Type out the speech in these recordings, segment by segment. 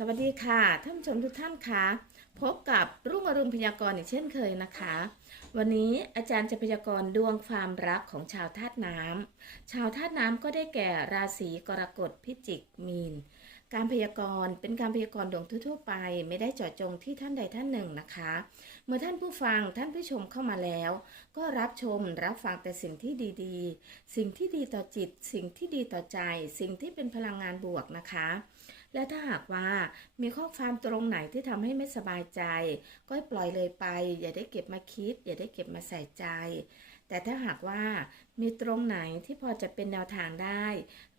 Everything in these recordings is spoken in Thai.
สวัสดีค่ะ ท่านผู้ชมทุกท่านคะพบกับรุ่งอรุณพยากรณ์อีกเช่นเคยนะคะ วันนี้อาจารย์จะพยากรณ์ดวงความรักของชาวธาตุน้ำชาวธาตุน้ำก็ได้แก่ราศีกรกฎพิจิกมีน การพยากรณ์เป็นการพยากรณ์ดวงทั่วๆไป ไม่ได้เจาะจงที่ท่านใดท่านหนึ่งนะคะ เมื่อท่านผู้ฟังท่านผู้ชมเข้ามาแล้ว ก็รับชมรับฟังแต่สิ่งที่ดีๆ สิ่งที่ดีต่อจิต สิ่งที่ดีต่อใจ สิ่งที่เป็นพลังงานบวกนะคะ และถ้าหากว่ามีข้อความตรงไหนที่ทำให้ไม่สบายใจ ก็ปล่อยเลยไป อย่าได้เก็บมาคิด อย่าได้เก็บมาใส่ใจ แต่ถ้าหากว่ามีตรงไหนที่พอจะเป็นแนวทางได้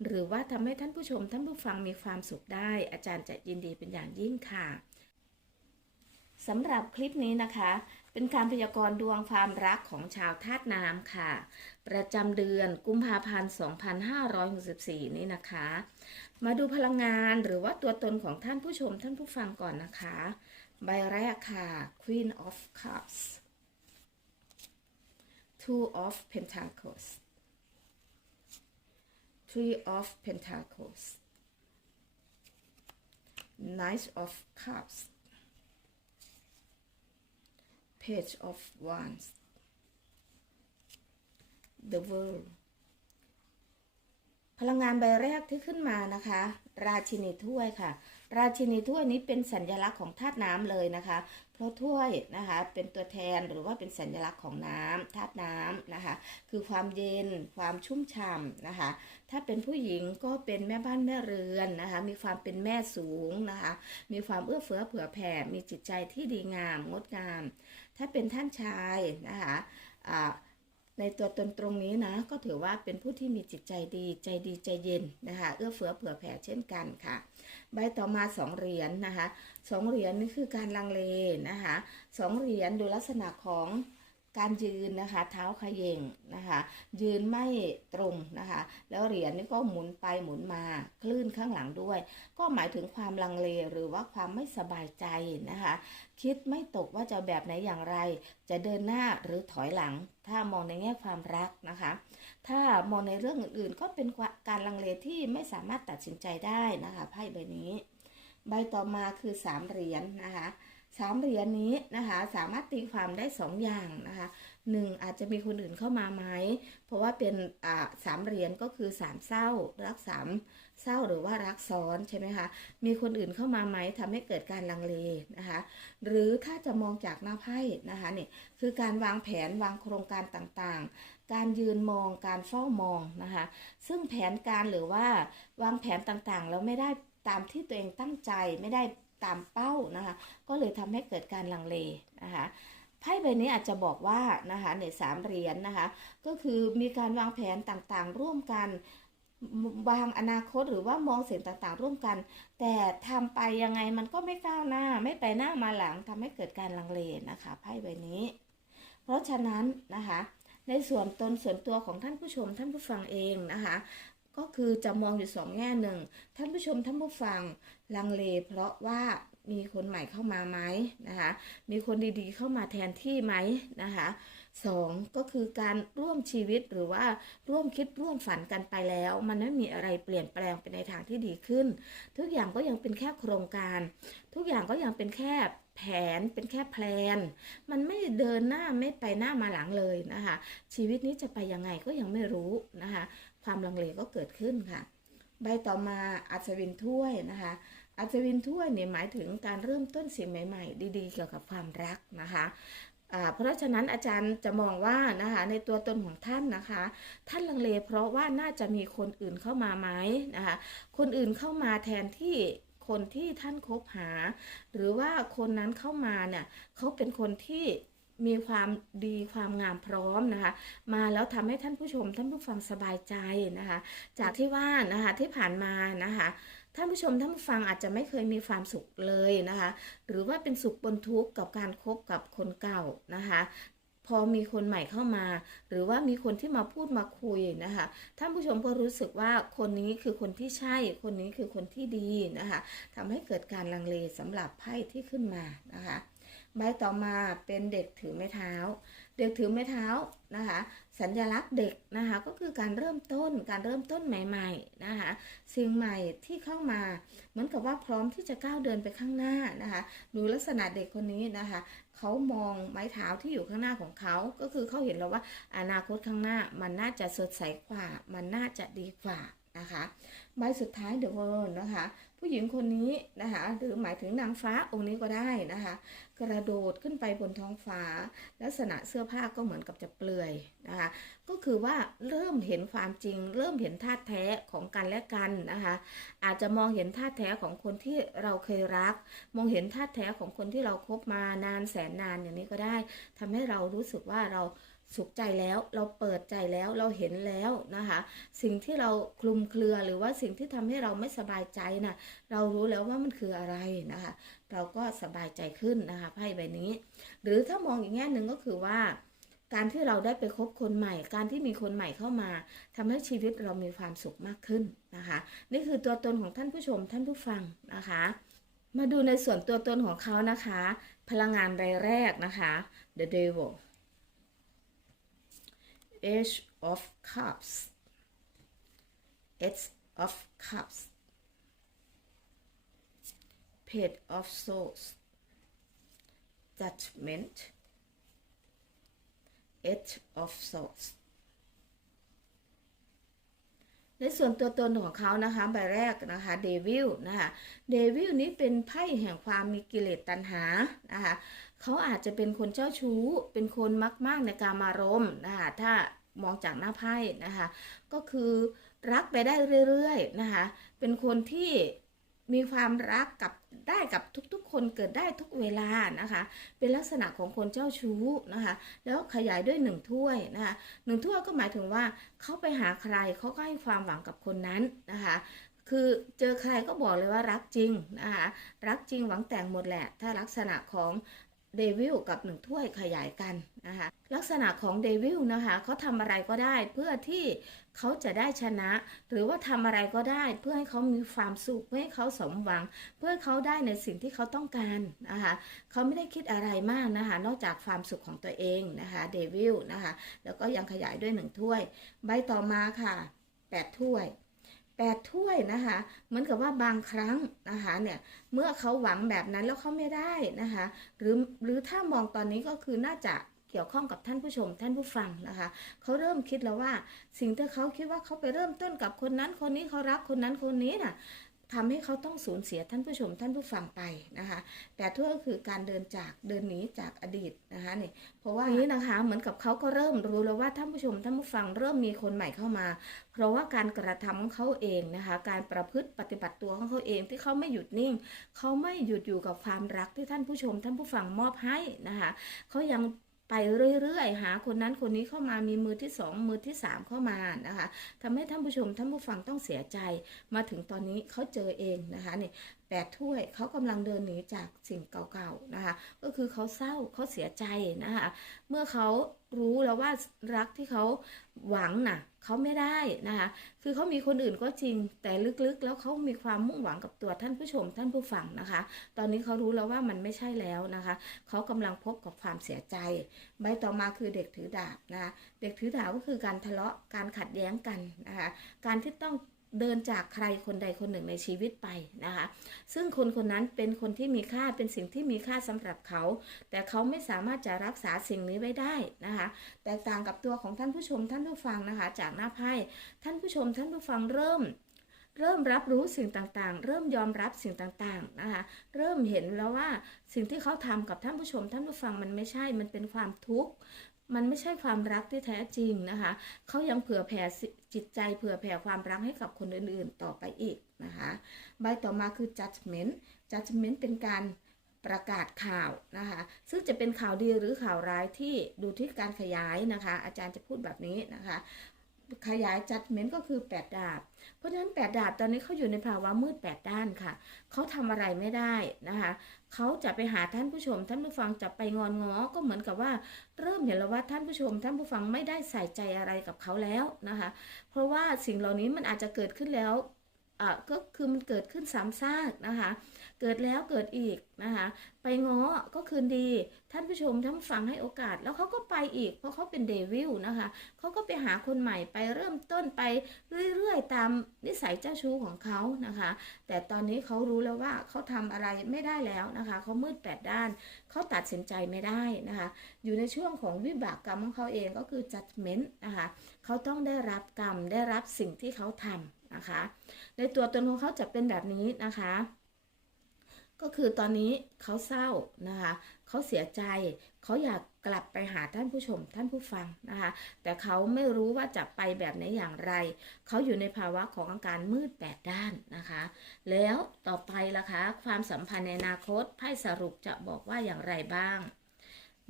หรือว่าทำให้ท่านผู้ชมท่านผู้ฟังมีความสุขได้ อาจารย์จะยินดีเป็นอย่างยิ่งค่ะสำหรับคลิปนี้นะคะ เป็นการพยากรณ์ดวงความรักของชาวธาตุน้ำค่ะ ประจำเดือนกุมภาพันธ์ 2564 นี้นะคะ มาดูพลังงานหรือว่าตัวตนของท่านผู้ชมท่านผู้ฟังก่อนนะคะ ใบแรกค่ะ Queen of Cups Two of Pentacles Three of Pentacles Knight of Cups Page of Wands The World พลังงานใบแรกที่ขึ้นมานะคะ ราชินีถ้วยค่ะ ราชินีถ้วยนี้เป็นสัญลักษณ์ของธาตุน้ำเลยนะคะ เพราะถ้วยนะคะเป็นตัวแทนหรือว่าเป็นสัญลักษณ์ของน้ำธาตุน้ำนะคะ คือความเย็นความชุ่มฉ่ำนะคะ ถ้าเป็นผู้หญิงก็เป็นแม่บ้านแม่เรือนนะคะ มีความเป็นแม่สูงนะคะ มีความเอื้อเฟื้อเผื่อแผ่ มีจิตใจที่ดีงามงดงาม ถ้าเป็นท่านชายนะคะในตัวตนตรงนี้นะก็ถือว่าเป็นผู้ที่มีจิตใจดีใจดีใจเย็นนะคะเอื้อเฟื้อเผื่อแผ่เช่นกันค่ะ ใบต่อมาสองเหรียญนนะคะสองเหรียญนี่คือการลังเลนะคะสองเหรียญดูลักษณะของ การยืนนะคะเท้าขย่งนะคะ ยืนไม่ตรงนะคะ แล้วเหรียญนี่ก็หมุนไปหมุนมาคลื่นข้างหลังด้วย ก็หมายถึงความลังเลหรือว่าความไม่สบายใจนะคะ คิดไม่ตกว่าจะแบบไหนอย่างไร จะเดินหน้าหรือถอยหลัง ถ้ามองในแง่ความรักนะคะ ถ้ามองในเรื่องอื่นๆ ก็เป็นการลังเลที่ไม่สามารถตัดสินใจได้นะคะไพ่ใบนี้ ใบต่อมาคือสามเหรียญนะคะ สามเหรียญนี้นะคะ สามารถตีความได้สองอย่างนะคะหนึ่งอาจจะมีคนอื่นเข้ามาไหม เพราะว่าเป็นอ่าสามเหรียญก็คือสามเศร้า รักสามเศร้าหรือว่ารักซ้อนใช่ไหมคะ มีคนอื่นเข้ามาไหมทำให้เกิดการลังเลนะคะ หรือถ้าจะมองจากหน้าไพ่นะคะเนี่ยคือการวางแผนวางโครงการต่างๆ การยืนมองการเฝ้ามองนะคะ ซึ่งแผนการหรือว่าวางแผนต่างๆ แล้วไม่ได้ตามที่ตัวเองตั้งใจไม่ได้ ตามเป้านะคะก็เลยทำให้เกิดการลังเลนะคะไพ่ใบนี้อาจจะบอกว่านะคะในสามเหรียญนนะคะก็คือมีการวางแผนต่างๆ ร่วมกันวางอนาคตหรือว่ามองสิ่งต่างๆ ร่วมกัน แต่ทำไปยังไงมันก็ไม่ก้าวหน้า ไม่ไปหน้ามาหลังทำให้เกิดการลังเลนะคะไพ่ใบนี้ เพราะฉะนั้นนะคะในส่วนตนส่วนตัวของท่านผู้ชมท่านผู้ฟังเองนะคะ ก็คือจะมองอยู่สองแง่หนึ่งท่านผู้ชมท่านผู้ฟังลังเล เพราะว่ามีคนใหม่เข้ามาไหมนะคะ มีคนดีๆเข้ามาแทนที่ไหมนะคะสองก็คือการร่วมชีวิตหรือว่าร่วมคิดร่วมฝันกันไปแล้ว มันไม่มีอะไรเปลี่ยนแปลงไปในทางที่ดีขึ้น ทุกอย่างก็ยังเป็นแค่โครงการ ทุกอย่างก็ยังเป็นแค่แผนเป็นแค่แพลน มันไม่เดินหน้าไม่ไปหน้ามาหลังเลยนะคะ ชีวิตนี้จะไปยังไงก็ยังไม่รู้นะคะ ความลังเลก็เกิดขึ้นค่ะ ใบต่อมาอัศวินถ้วยนะคะ อัศวินถ้วยเนี่ยหมายถึงการเริ่มต้นสิ่งใหม่ ๆ ดีๆ เกี่ยวกับความรักนะคะเพราะฉะนั้นอาจารย์จะมองว่านะคะในตัวตนของท่านนะคะ ท่านลังเลเพราะว่าน่าจะมีคนอื่นเข้ามาไหมนะคะคนอื่นเข้ามาแทนที่คนที่ท่านคบหา หรือว่าคนนั้นเข้ามาเนี่ยเขาเป็นคนที่ มีความดีความงามพร้อมนะคะ มาแล้วทำให้ท่านผู้ชม ท่านผู้ฟังสบายใจนะคะ จากที่ว่านะคะที่ผ่านมานะคะท่านผู้ชมท่านผู้ฟังอาจจะไม่เคยมีความสุขเลยนะคะ หรือว่าเป็นสุขบนทุกข์กับการคบกับคนเก่านะคะพอมีคนใหม่เข้ามา หรือว่ามีคนที่มาพูดมาคุยนะคะท่านผู้ชมก็รู้สึกว่าคนนี้คือคนที่ใช่ คนนี้คือคนที่ดีนะคะทำให้เกิดการลังเลสำหรับไพ่ที่ขึ้นมานะคะ ใบต่อมาเป็นเด็กถือไม้เท้า เด็กถือไม้เท้านะคะ สัญลักษณ์เด็กนะคะก็คือการเริ่มต้นการเริ่มต้นใหม่ๆนะคะสิ่งใหม่ที่เข้ามาเหมือนกับว่าพร้อมที่จะก้าวเดินไปข้างหน้านะคะดูลักษณะเด็กคนนี้นะคะเขามองไม้เท้าที่อยู่ข้างหน้าของเขา ก็คือเขาเห็นแล้วว่าอนาคตข้างหน้ามันน่าจะสดใสกว่า มันน่าจะดีกว่านะคะใบสุดท้ายเดอะเวิร์นะคะ ผู้หญิงคนนี้นะคะหรือหมายถึงนางฟ้าองค์นี้ก็ได้นะคะ กระโดดขึ้นไปบนท้องฟ้า ลักษณะเสื้อผ้าก็เหมือนกับจะเปลือยนะคะก็คือว่าเริ่มเห็นความจริง เริ่มเห็นท่าแท้ของกันและกันนะคะอาจจะมองเห็นท่าแท้ของคนที่เราเคยรัก มองเห็นท่าแท้ของคนที่เราคบมานานแสนนานอย่างนี้ก็ได้ทำให้เรารู้สึกว่าเรา สุขใจแล้วเราเปิดใจแล้วเราเห็นแล้วนะคะ สิ่งที่เราคลุมเครือหรือว่าสิ่งที่ทำให้เราไม่สบายใจนะเรารู้แล้วว่ามันคืออะไรนะคะ เราก็สบายใจขึ้นนะคะไพ่ใบนี้ หรือถ้ามองอีกแง่หนึ่งก็คือว่า การที่เราได้ไปคบคนใหม่ การที่มีคนใหม่เข้ามาทำให้ชีวิตเรามีความสุขมากขึ้นนะคะ นี่คือตัวตนของท่านผู้ชมท่านผู้ฟังนะคะ มาดูในส่วนตัวตนของเขานะคะ พลังงานรายแรกนะคะ The Devil Age of Cups. Eight of Cups. Page of Swords. Judgment. Eight of Swords ในส่วนตัวตนของเขานะคะใบแรกนะคะเดวิลนะคะเดวิลนี้เป็นไพ่แห่งความมีกิเลสตัณหานะคะเขาอาจจะเป็นคนเจ้าชู้ เป็นคนมากๆในการมารมนะคะถ้ามองจากหน้าไพ่นะคะก็คือรักไปได้เรื่อยๆนะคะเป็นคนที่ มีความรักกับได้กับทุกๆ คนเกิดได้ทุกเวลานะคะ เป็นลักษณะของคนเจ้าชู้นะคะ แล้วขยายด้วยหนึ่งถ้วยนะคะหนึ่งถ้วยก็หมายถึงว่าเขาไปหาใครเขาก็ให้ความหวังกับคนนั้นนะคะคือเจอใครก็บอกเลยว่ารักจริงนะคะรักจริงหวังแต่งหมดแหละ ถ้าลักษณะของเดวิลกับหนึ่งถ้วยขยายกันนะคะลักษณะของเดวิลนะคะเขาทำอะไรก็ได้เพื่อที่ เขาจะได้ชนะ หรือว่าทำอะไรก็ได้เพื่อให้เขามีความสุขเพื่อให้เขาสมหวัง เพื่อเขาได้ในสิ่งที่เขาต้องการนะคะเขาไม่ได้คิดอะไรมากนะคะนอกจากความสุขของตัวเองนะคะเดวิลนะคะแล้วก็ยังขยายด้วยหนึ่งถ้วย ใบต่อมาค่ะแปดถ้วยแปดถ้วยนะคะเหมือนกับว่าบางครั้งนะคะเนี่ยเมื่อเขาหวังแบบนั้นแล้วเขาไม่ได้นะคะหรือหรือถ้ามองตอนนี้ก็คือน่าจะ เกี่ยวข้องกับท่านผู้ชมท่านผู้ฟังนะคะเขาเริ่มคิดแล้วว่า สิ่งที่เขาคิดว่าเขาไปเริ่มต้นกับคนนั้นคนนี้เขารักคนนั้นคนนี้น่ะทำให้เขาต้องสูญเสียท่านผู้ชมท่านผู้ฟังไปนะคะแต่ทั่วก็คือการเดินจากเดินหนีจากอดีตนะคะนี่เพราะว่านี้นะคะเหมือนกับเขาก็เริ่มรู้แล้วว่าท่านผู้ชมท่านผู้ฟังเริ่มมีคนใหม่เข้ามา เพราะว่าการกระทำของเขาเองนะคะการประพฤติปฏิบัติตัวของเขาเองที่เขาไม่หยุดนิ่ง เขาไม่หยุดอยู่กับความรักที่ท่านผู้ชมท่านผู้ฟังมอบให้นะคะเขายัง ไปเรื่อยๆ หาคนนั้นคนนี้เข้ามามีมือที่สองมือที่สามเข้ามานะคะทำให้ท่านผู้ชมท่านผู้ฟังต้องเสียใจ มาถึงตอนนี้เขาเจอเองนะคะนี่แปดถ้วยเขากำลังเดินหนีจากสิ่งเก่าๆนะคะ ก็คือเขาเศร้าเขาเสียใจนะคะเมื่อเขา รู้แล้วว่ารักที่เขาหวังน่ะเขาไม่ได้นะคะ คือเขามีคนอื่นก็จริง แต่ลึกๆ แล้วเขามีความมุ่งหวังกับตัวท่านผู้ชมท่านผู้ฟังนะคะ ตอนนี้เขารู้แล้วว่ามันไม่ใช่แล้วนะคะ เขากำลังพบกับความเสียใจ ใบต่อมาคือเด็กถือดาบนะคะ เด็กถือดาบก็คือการทะเลาะการขัดแย้งกันนะคะ การที่ต้อง เดินจากใครคนใดคนหนึ่งในชีวิตไปนะคะ ซึ่งคนคนนั้นเป็นคนที่มีค่าเป็นสิ่งที่มีค่าสำหรับเขา แต่เขาไม่สามารถจะรักษาสิ่งนี้ไว้ได้นะคะ แตกต่างกับตัวของท่านผู้ชมท่านผู้ฟังนะคะ จากหน้าไพ่ท่านผู้ชมท่านผู้ฟังเริ่ม เริ่มรับรู้สิ่งต่างๆ เริ่มยอมรับสิ่งต่างๆนะคะเริ่มเห็นแล้วว่าสิ่งที่เขาทำกับท่านผู้ชมท่านผู้ฟังมันไม่ใช่มันเป็นความทุกข์ มันไม่ใช่ความรักที่แท้จริงนะคะ เขายังเผื่อแผ่จิตใจเผื่อแผ่ความรักให้กับคนอื่นๆ ต่อไปอีกนะคะ ใบต่อมาคือ judgment judgment เป็นการประกาศข่าวนะคะ ซึ่งจะเป็นข่าวดีหรือข่าวร้ายที่ดูที่การขยายนะคะ อาจารย์จะพูดแบบนี้นะคะ ขยาย judgment ก็คือ 8 ดาบ เพราะฉะนั้น 8 ดาบตอนนี้เขาอยู่ในภาวะมืด 8 ด้านค่ะ เขาทำอะไรไม่ได้นะคะ เขาจะไปหาท่านผู้ชม ท่านผู้ฟังจะไปงอนง้อก็เหมือนกับว่า เริ่มเห็นแล้วว่าท่านผู้ชม ท่านผู้ฟังไม่ได้ใส่ใจอะไรกับเขาแล้วนะคะ เพราะว่าสิ่งเหล่านี้มันอาจจะเกิดขึ้นแล้วอะก็คือมันเกิดขึ้นซ้ำซากนะคะ เกิดแล้วเกิดอีกนะคะไปง้อก็คืนดี ท่านผู้ชมท่านฟังให้โอกาส แล้วเขาก็ไปอีก เพราะเขาเป็นเดวิลนะคะเขาก็ไปหาคนใหม่ไปเริ่มต้นไปเรื่อยๆ ตามนิสัยเจ้าชู้ของเขานะคะ แต่ตอนนี้เขารู้แล้วว่าเขาทำอะไรไม่ได้แล้วนะคะเขามืดแปดด้านเขาตัดสินใจไม่ได้นะคะ อยู่ในช่วงของวิบากกรรมของเขาเองก็คือ judgment นะคะเขาต้องได้รับกรรมได้รับสิ่งที่เขาทำนะคะ ในตัวตนของเขาจะเป็นแบบนี้นะคะ ก็คือตอนนี้เขาเศร้านะคะเขาเสียใจเขาอยากกลับไปหาท่านผู้ชมท่านผู้ฟังนะคะ แต่เขาไม่รู้ว่าจะไปแบบไหนอย่างไร เขาอยู่ในภาวะของอาการมืดแปดด้านนะคะ แล้วต่อไปล่ะคะ ความสัมพันธ์ในอนาคตไพ่สรุปจะบอกว่าอย่างไรบ้าง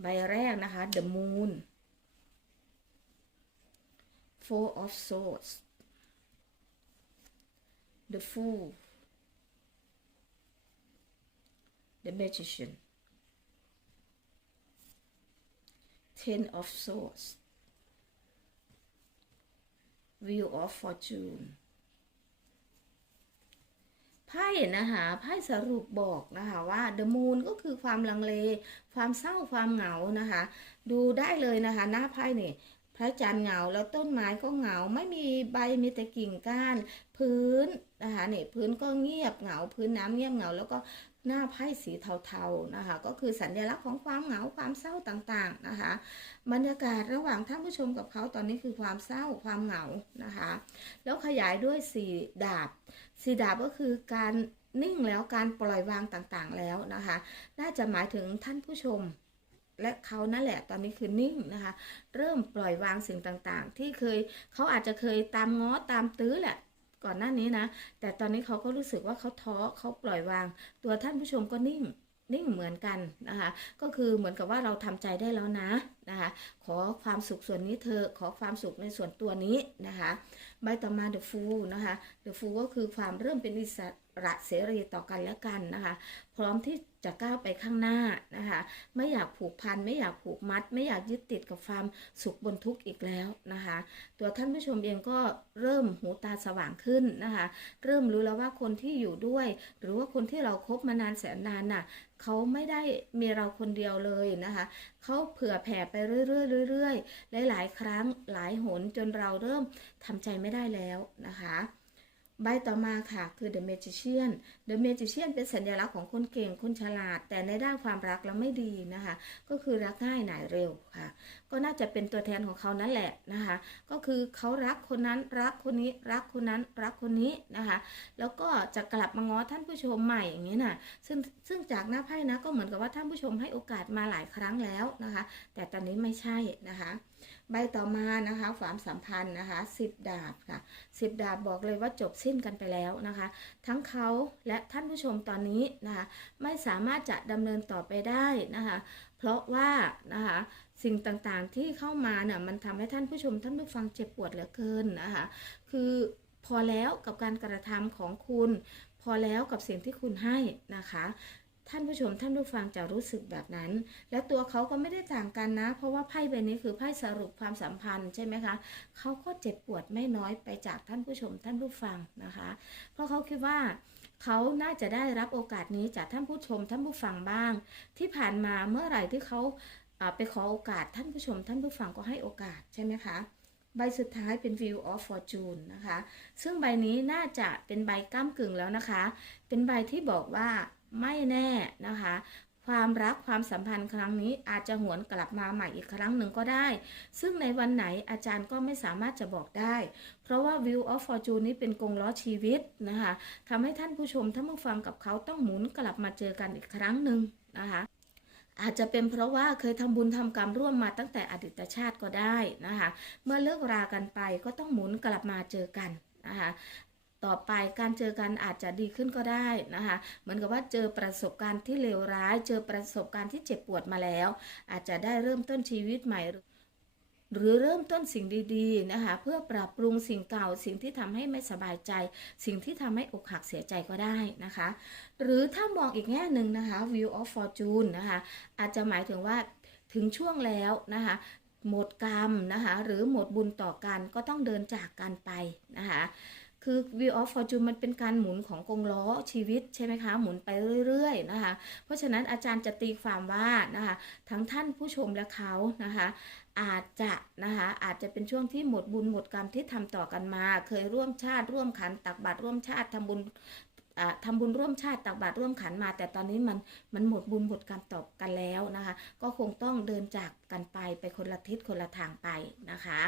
ใบแรกนะคะ the moon four of swords the fool the magician ten of swords wheel of fortune ไพ่นะคะไพ่สรุปบอกนะคะว่า the moon ก็คือความลังเล ความเศร้าความเหงานะคะ ดูได้เลยนะคะ หน้าไพ่เนี่ยพระจันทร์เหงาแล้วต้นไม้ก็เหงาไม่มีใบมีแต่กิ่งก้าน พื้นนะคะเนี่ยพื้นก็เงียบเหงา พื้นน้ำเงียบเหงา แล้วก็ หน้าไพ่สีเทาๆนะคะ ก็คือสัญลักษณ์ของความเหงาความเศร้าต่างๆนะคะ บรรยากาศระหว่างท่านผู้ชมกับเขาตอนนี้คือความเศร้าความเหงานะคะ แล้วขยายด้วยสีดาบสีดาบก็คือการนิ่งแล้วการปล่อยวางต่างๆแล้วนะคะ น่าจะหมายถึงท่านผู้ชมและเขานั่นแหละตอนนี้คือนิ่งนะคะ เริ่มปล่อยวางสิ่งต่างๆ ที่เคยเขาอาจจะเคยตามง้อตามตื้อแหละ ก่อนหน้านี้นะ แต่ตอนนี้เขาก็รู้สึกว่าเขาท้อเขาปล่อยวาง ตัวท่านผู้ชมก็นิ่งนิ่งเหมือนกันนะคะ ก็คือเหมือนกับว่าเราทำใจได้แล้วนะนะคะ ขอความสุขส่วนนี้เธอ ขอความสุขในส่วนตัวนี้นะคะ ใบต่อมาเดอะฟูนะคะ เดอะฟูก็คือความเริ่มเป็นอิสระ ระเสรีต่อกันและกันนะคะ พร้อมที่จะก้าวไปข้างหน้านะคะ ไม่อยากผูกพัน ไม่อยากผูกมัด ไม่อยากยึดติดกับความสุขบนทุกข์อีกแล้วนะคะ ตัวท่านผู้ชมเองก็เริ่มหูตาสว่างขึ้นนะคะ เริ่มรู้แล้วว่าคนที่อยู่ด้วย หรือว่าคนที่เราคบมานานแสนนานน่ะเขาไม่ได้มีเราคนเดียวเลยนะคะเขาเผื่อแผ่ไปเรื่อยๆเรื่อยๆหลายๆครั้งหลายหนจนเราเริ่มทำใจไม่ได้แล้วนะคะ ใบต่อมาค่ะคือ The Magician The Magician เป็นสัญลักษณ์ของคนเก่งคนฉลาด แต่ในด้านความรักแล้วไม่ดีนะคะ ก็คือรักง่ายหน่ายเร็วค่ะ ก็น่าจะเป็นตัวแทนของเขานั่นแหละนะคะ ก็คือเขารักคนนั้นรักคนนี้รักคนนั้นรักคนนี้นะคะ แล้วก็จะกลับมาง้อท่านผู้ชมใหม่อย่างนี้น่ะซึ่งซึ่งจากหน้าไพ่นะก็เหมือนกับว่าท่านผู้ชมให้โอกาสมาหลายครั้งแล้วนะคะ แต่ตอนนี้ไม่ใช่นะคะ ใบต่อมานะคะความสัมพันธ์นะคะสิบดาบค่ะสิบดาบบอกเลยว่าจบสิ้นกันไปแล้วนะคะ ทั้งเขาและท่านผู้ชมตอนนี้นะคะไม่สามารถจะดำเนินต่อไปได้นะคะ เพราะว่านะคะสิ่งต่างๆที่เข้ามาเนี่ยมันทำให้ท่านผู้ชมท่านผู้ฟังเจ็บปวดเหลือเกินนะคะคือพอแล้วกับการกระทำของคุณ พอแล้วกับสิ่งที่คุณให้นะคะ ท่านผู้ชมท่านผู้ฟังจะรู้สึกแบบนั้น และตัวเขาก็ไม่ได้ต่างกันนะ เพราะว่าไพ่ใบนี้คือไพ่สรุปความสัมพันธ์ใช่ไหมคะเขาก็เจ็บปวดไม่น้อยไปจากท่านผู้ชมท่านผู้ฟังนะคะ เพราะเขาคิดว่าเขาน่าจะได้รับโอกาสนี้จากท่านผู้ชมท่านผู้ฟังบ้าง ที่ผ่านมาเมื่อไหร่ที่เขาไปขอโอกาสท่านผู้ชม ท่านผู้ฟังก็ให้โอกาสใช่ไหมคะใบสุดท้ายเป็น View of Fortune นะคะ ซึ่งใบนี้น่าจะเป็นใบก้ามกึ่งแล้วนะคะ เป็นใบที่บอกว่า ไม่แน่นะคะ ความรักความสัมพันธ์ครั้งนี้อาจจะหวนกลับมาใหม่อีกครั้งหนึ่งก็ได้ ซึ่งในวันไหนอาจารย์ก็ไม่สามารถจะบอกได้ เพราะว่า View of Fortune นี้เป็นกงล้อชีวิตนะคะทำให้ท่านผู้ชมท่านผู้ฟังกับเขาต้องหมุนกลับมาเจอกันอีกครั้งหนึ่งนะคะอาจจะเป็นเพราะว่าเคยทำบุญทำกรรมร่วมมาตั้งแต่อดีตชาติก็ได้นะคะ เมื่อเลิกรากันไปก็ต้องหมุนกลับมาเจอกันนะคะ ต่อไปการเจอกันอาจจะดีขึ้นก็ได้นะคะ เหมือนกับว่าเจอประสบการณ์ที่เลวร้าย เจอประสบการณ์ที่เจ็บปวดมาแล้ว อาจจะได้เริ่มต้นชีวิตใหม่หรือเริ่มต้นสิ่งดีๆนะคะ เพื่อปรับปรุงสิ่งเก่าสิ่งที่ทำให้ไม่สบายใจ สิ่งที่ทำให้อกหักเสียใจก็ได้นะคะ หรือถ้ามองอีกแง่หนึ่งนะคะ view of fortune นะคะ อาจจะหมายถึงว่าถึงช่วงแล้วนะคะหมดกรรมนะคะ หรือหมดบุญต่อกันก็ต้องเดินจากกันไปนะคะ คือ Wheel of Fortune มันเป็นการหมุนของกงล้อชีวิตใช่ไหมคะ หมุนไปเรื่อยๆนะคะ เพราะฉะนั้นอาจารย์จะตีความว่านะคะทั้งท่านผู้ชมและเขานะคะอาจจะนะคะอาจจะเป็นช่วงที่หมดบุญหมดกรรมที่ทำต่อกันมา เคยร่วมชาติร่วมขันตักบาตรร่วมชาติทำบุญอ่าทำบุญร่วมชาติตักบาตรร่วมขันมา แต่ตอนนี้มันมันหมดบุญหมดกรรมต่อกันแล้วนะคะ ก็คงต้องเดินจากกันไปไปคนละทิศคนละทางไปนะคะ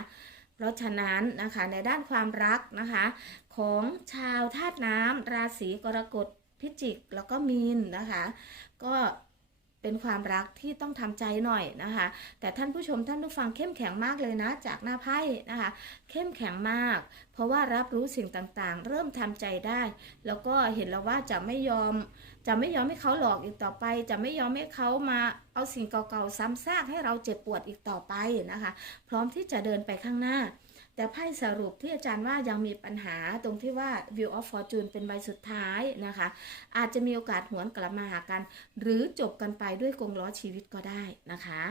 เพราะฉะนั้นนะคะในด้านความรักนะคะ ของชาวธาตุน้ำราศีกรกฎพิจิก แล้วก็มีนนะคะ ก็เป็นความรักที่ต้องทำใจหน่อยนะคะ แต่ท่านผู้ชมท่านผู้ฟังเข้มแข็งมากเลยนะ จากหน้าไพ่นะคะ เข้มแข็งมาก เพราะว่ารับรู้สิ่งต่างๆ เริ่มทำใจได้ แล้วก็เห็นแล้วว่าจะไม่ยอม จะไม่ยอมให้เขาหลอกอีกต่อไป จะไม่ยอมให้เขามาเอาสิ่งเก่าๆซ้ำซากให้เราเจ็บปวดอีกต่อไปนะคะ พร้อมที่จะเดินไปข้างหน้า แต่ไพ่สรุปที่อาจารย์ว่ายังมีปัญหาตรงที่ว่า View of Fortune เป็นใบสุดท้ายนะคะ อาจจะมีโอกาสหวนกลับมาหากัน หรือจบกันไปด้วยกงล้อชีวิตก็ได้นะคะ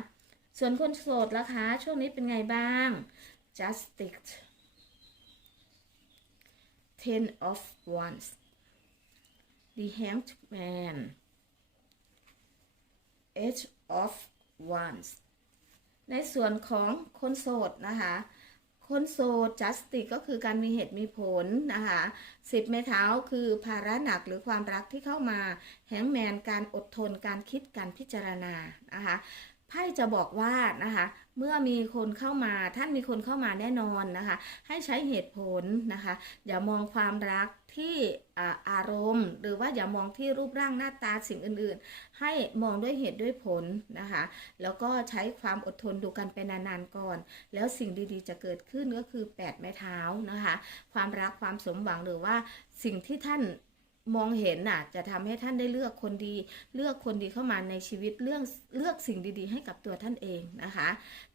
ส่วนคนโสดล่ะคะ ช่วงนี้เป็นไงบ้าง Justice Ten of Wands The Hanged Man Eight of Wands ในส่วนของคนโสดนะคะ คนโสด justice ก็คือการมีเหตุมีผลนะคะสิบไม้เท้าคือภาระหนักหรือความรักที่เข้ามาแฮงแมนการอดทนการคิดการพิจารณานะคะไพ่จะบอกว่านะคะ เมื่อมีคนเข้ามาท่านมีคนเข้ามาแน่นอนนะคะ ให้ใช้เหตุผลนะคะ อย่ามองความรักที่อารมณ์ หรือว่าอย่ามองที่รูปร่างหน้าตาสิ่งอื่นๆ ให้มองด้วยเหตุด้วยผลนะคะ แล้วก็ใช้ความอดทนดูกันไปนานๆก่อน แล้วสิ่งดีๆจะเกิดขึ้นก็คือ8ไม้เท้านะคะ ความรักความสมหวังหรือว่าสิ่งที่ท่าน มองเห็นน่ะ จะทำให้ท่านได้เลือกคนดี เลือกคนดีเข้ามาในชีวิตเรื่องเลือกสิ่งดีๆ ให้กับตัวท่านเองนะคะ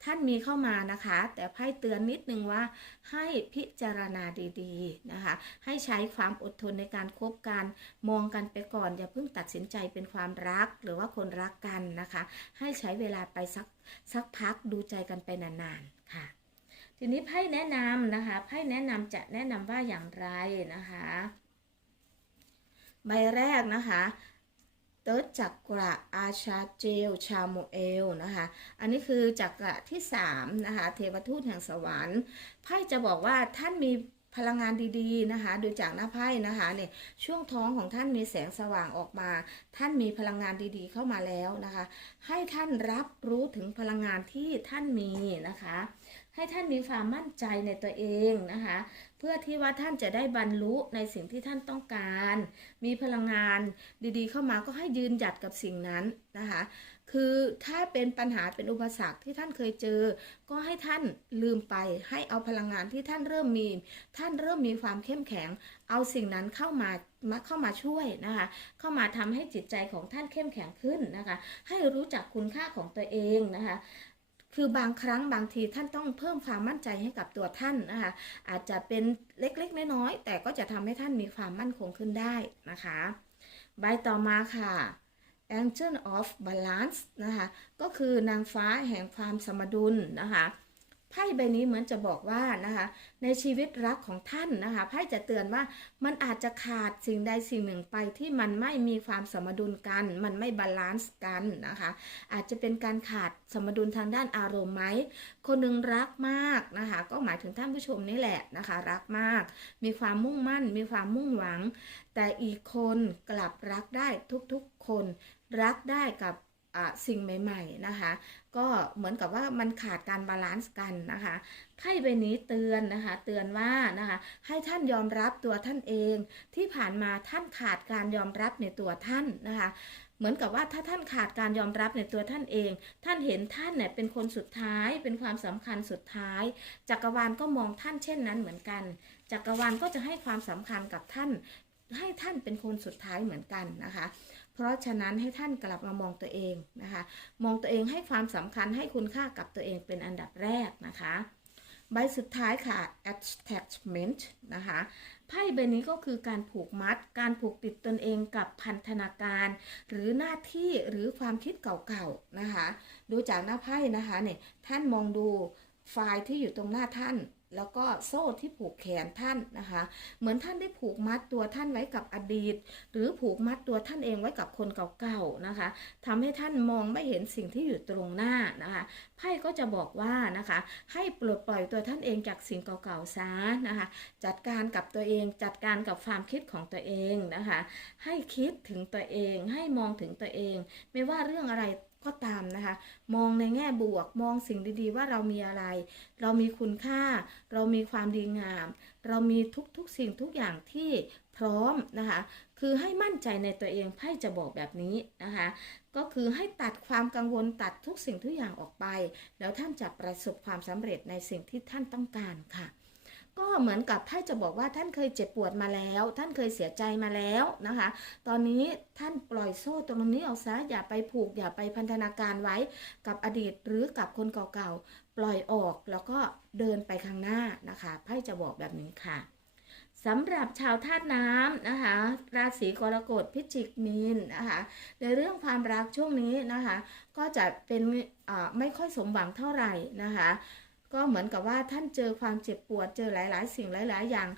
ท่านมีเข้ามานะคะ แต่ไพ่เตือนนิดนึงว่าให้พิจารณาดีๆนะคะ ให้ใช้ความอดทนในการคบกันมองกันไปก่อน อย่าเพิ่งตัดสินใจเป็นความรักหรือว่าคนรักกันนะคะ ให้ใช้เวลาไปสักสักพักดูใจกันไปนานๆค่ะ ทีนี้ไพ่แนะนำนะคะไพ่แนะนำจะแนะนำว่าอย่างไรนะคะ ใบแรกนะคะเติร์ดจักระอาชาเจล ชาโมเอลนะคะ อันนี้คือจักระที่3นะคะ เทวทูตแห่งสวรรค์ไพ่จะบอกว่าท่านมีพลังงานดีๆนะคะ ดูจากหน้าไพ่นะคะเนี่ยช่วงท้องของท่านมีแสงสว่างออกมา ท่านมีพลังงานดีๆเข้ามาแล้วนะคะ ให้ท่านรับรู้ถึงพลังงานที่ท่านมีนะคะ ให้ท่านมีความมั่นใจในตัวเองนะคะ เพื่อที่ว่าท่านจะได้บรรลุในสิ่งที่ท่านต้องการ มีพลังงานดีๆ เข้ามาก็ให้ยืนหยัดกับสิ่งนั้นนะคะ คือถ้าเป็นปัญหาเป็นอุปสรรคที่ท่านเคยเจอ ก็ให้ท่านลืมไป ให้เอาพลังงานที่ท่านเริ่มมี ท่านเริ่มมีความเข้มแข็ง เอาสิ่งนั้นเข้ามามาเข้ามาช่วยนะคะ เข้ามาทำให้จิตใจของท่านเข้มแข็งขึ้นนะคะ ให้รู้จักคุณค่าของตัวเองนะคะ คือบางครั้งบางทีท่านต้องเพิ่มความมั่นใจให้กับตัวท่านนะคะอาจจะเป็นเล็กๆน้อยๆแต่ก็จะทำให้ท่านมีความมั่นคงขึ้นได้นะคะ ใบต่อมาค่ะ Angel of Balance นะคะก็คือนางฟ้าแห่งความสมดุลนะคะ ไพ่ใบนี้เหมือนจะบอกว่านะคะ ในชีวิตรักของท่านนะคะไพ่จะเตือนว่ามันอาจจะขาดสิ่งใดสิ่งหนึ่งไปที่มันไม่มีความสมดุลกัน มันไม่บาลานซ์กันนะคะ อาจจะเป็นการขาดสมดุลทางด้านอารมณ์ไหมคนหนึ่งรักมากนะคะ ก็หมายถึงท่านผู้ชมนี่แหละนะคะ รักมาก มีความมุ่งมั่น มีความมุ่งหวัง แต่อีกคนกลับรักได้ทุกๆคน รักได้กับ สิ่งใหม่ ๆนะคะ ก็เหมือนกับว่ามันขาดการบาลานซ์กันนะคะไพ่ใบนี้เตือนนะคะ เตือนว่านะคะให้ท่านยอมรับตัวท่านเอง ที่ผ่านมาท่านขาดการยอมรับในตัวท่านนะคะเหมือนกับว่าถ้าท่านขาดการยอมรับในตัวท่านเอง ท่านเห็นท่านเนี่ยเป็นคนสุดท้าย เป็นความสำคัญสุดท้าย จักรวาลก็มองท่านเช่นนั้นเหมือนกัน จักรวาลก็จะให้ความสำคัญกับท่าน ให้ท่านเป็นคนสุดท้ายเหมือนกันนะคะ เพราะฉะนั้นให้ท่านกลับมามองตัวเองนะคะ มองตัวเองให้ความสำคัญให้คุณค่ากับตัวเองเป็นอันดับแรกนะคะ ใบสุดท้ายค่ะ attachment นะคะไพ่ใบนี้ก็คือการผูกมัด การผูกติดตนเองกับพันธนาการ หรือหน้าที่หรือความคิดเก่าๆนะคะ ดูจากหน้าไพ่นะคะเนี่ยท่านมองดูไฟล์ที่อยู่ตรงหน้าท่านแล้วก็โซ่ที่ผูกแขนท่านนะคะ เหมือนท่านได้ผูกมัดตัวท่านไว้กับอดีต หรือผูกมัดตัวท่านเองไว้กับคนเก่าๆนะคะทำให้ท่านมองไม่เห็นสิ่งที่อยู่ตรงหน้านะคะไพ่ก็จะบอกว่านะคะ ให้ปลดปล่อยตัวท่านเองจากสิ่งเก่าๆซะนะคะ จัดการกับตัวเองจัดการกับความคิดของตัวเองนะคะ ให้คิดถึงตัวเองให้มองถึงตัวเอง ไม่ว่าเรื่องอะไร ก็ตามนะคะ มองในแง่บวกมองสิ่งดีๆ ว่าเรามีอะไร เรามีคุณค่า เรามีความดีงาม เรามีทุกๆสิ่งทุกอย่างที่พร้อมนะคะ คือให้มั่นใจในตัวเองไพ่จะบอกแบบนี้นะคะ ก็คือให้ตัดความกังวลตัดทุกสิ่งทุกอย่างออกไป แล้วท่านจะประสบความสำเร็จในสิ่งที่ท่านต้องการค่ะ ก็เหมือนกับไพ่จะบอกว่าท่านเคยเจ็บปวดมาแล้ว ท่านเคยเสียใจมาแล้วนะคะ ตอนนี้ท่านปล่อยโซ่ตรงนี้ออกซะอย่าไปผูก อย่าไปพันธนาการไว้กับอดีตหรือกับคนเก่าๆ ปล่อยออกแล้วก็เดินไปข้างหน้านะคะไพ่จะบอกแบบนี้ค่ะสำหรับชาวธาตุน้ำนะคะ ราศีกรกฎพิจิกมีนนะคะ ในเรื่องความรักช่วงนี้นะคะ ก็จะเป็นไม่ค่อยสมหวังเท่าไหร่นะคะ ก็เหมือนกับว่าท่านเจอความเจ็บปวดเจอหลาย ๆ สิ่งหลาย ๆ อย่าง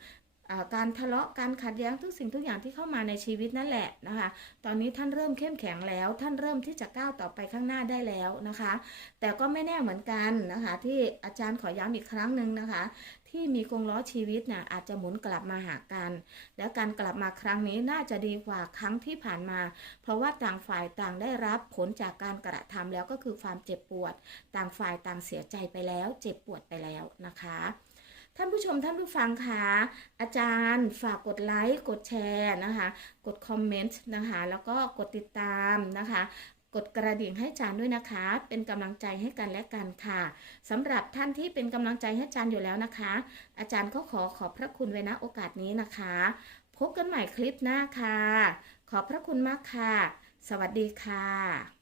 การทะเลาะการขัดแย้งทุกสิ่งทุกอย่างที่เข้ามาในชีวิตนั่นแหละนะคะ ตอนนี้ท่านเริ่มเข้มแข็งแล้ว ท่านเริ่มที่จะก้าวต่อไปข้างหน้าได้แล้วนะคะ แต่ก็ไม่แน่เหมือนกันนะคะ ที่อาจารย์ขอย้ำอีกครั้งหนึ่งนะคะ ที่มีกงล้อชีวิตน่ะอาจจะหมุนกลับมาหากัน แล้วการกลับมาครั้งนี้น่าจะดีกว่าครั้งที่ผ่านมา เพราะว่าต่างฝ่ายต่างได้รับผลจากการกระทำแล้วก็คือความเจ็บปวด ต่างฝ่ายต่างเสียใจไปแล้ว เจ็บปวดไปแล้วนะคะ ท่านผู้ชมท่านผู้ฟังคะอาจารย์ฝากกดไลค์กดแชร์นะคะ กดคอมเมนต์นะคะ แล้วก็กดติดตามนะคะ กดกระดิ่งให้อาจารย์ด้วยนะคะ เป็นกำลังใจให้กันและกันค่ะสำหรับท่านที่เป็นกำลังใจให้อาจารย์อยู่แล้วนะคะ อาจารย์ก็ขอขอบพระคุณไว้ณโอกาสนี้นะคะ พบกันใหม่คลิปหน้าค่ะ ขอบพระคุณมากค่ะ สวัสดีค่ะ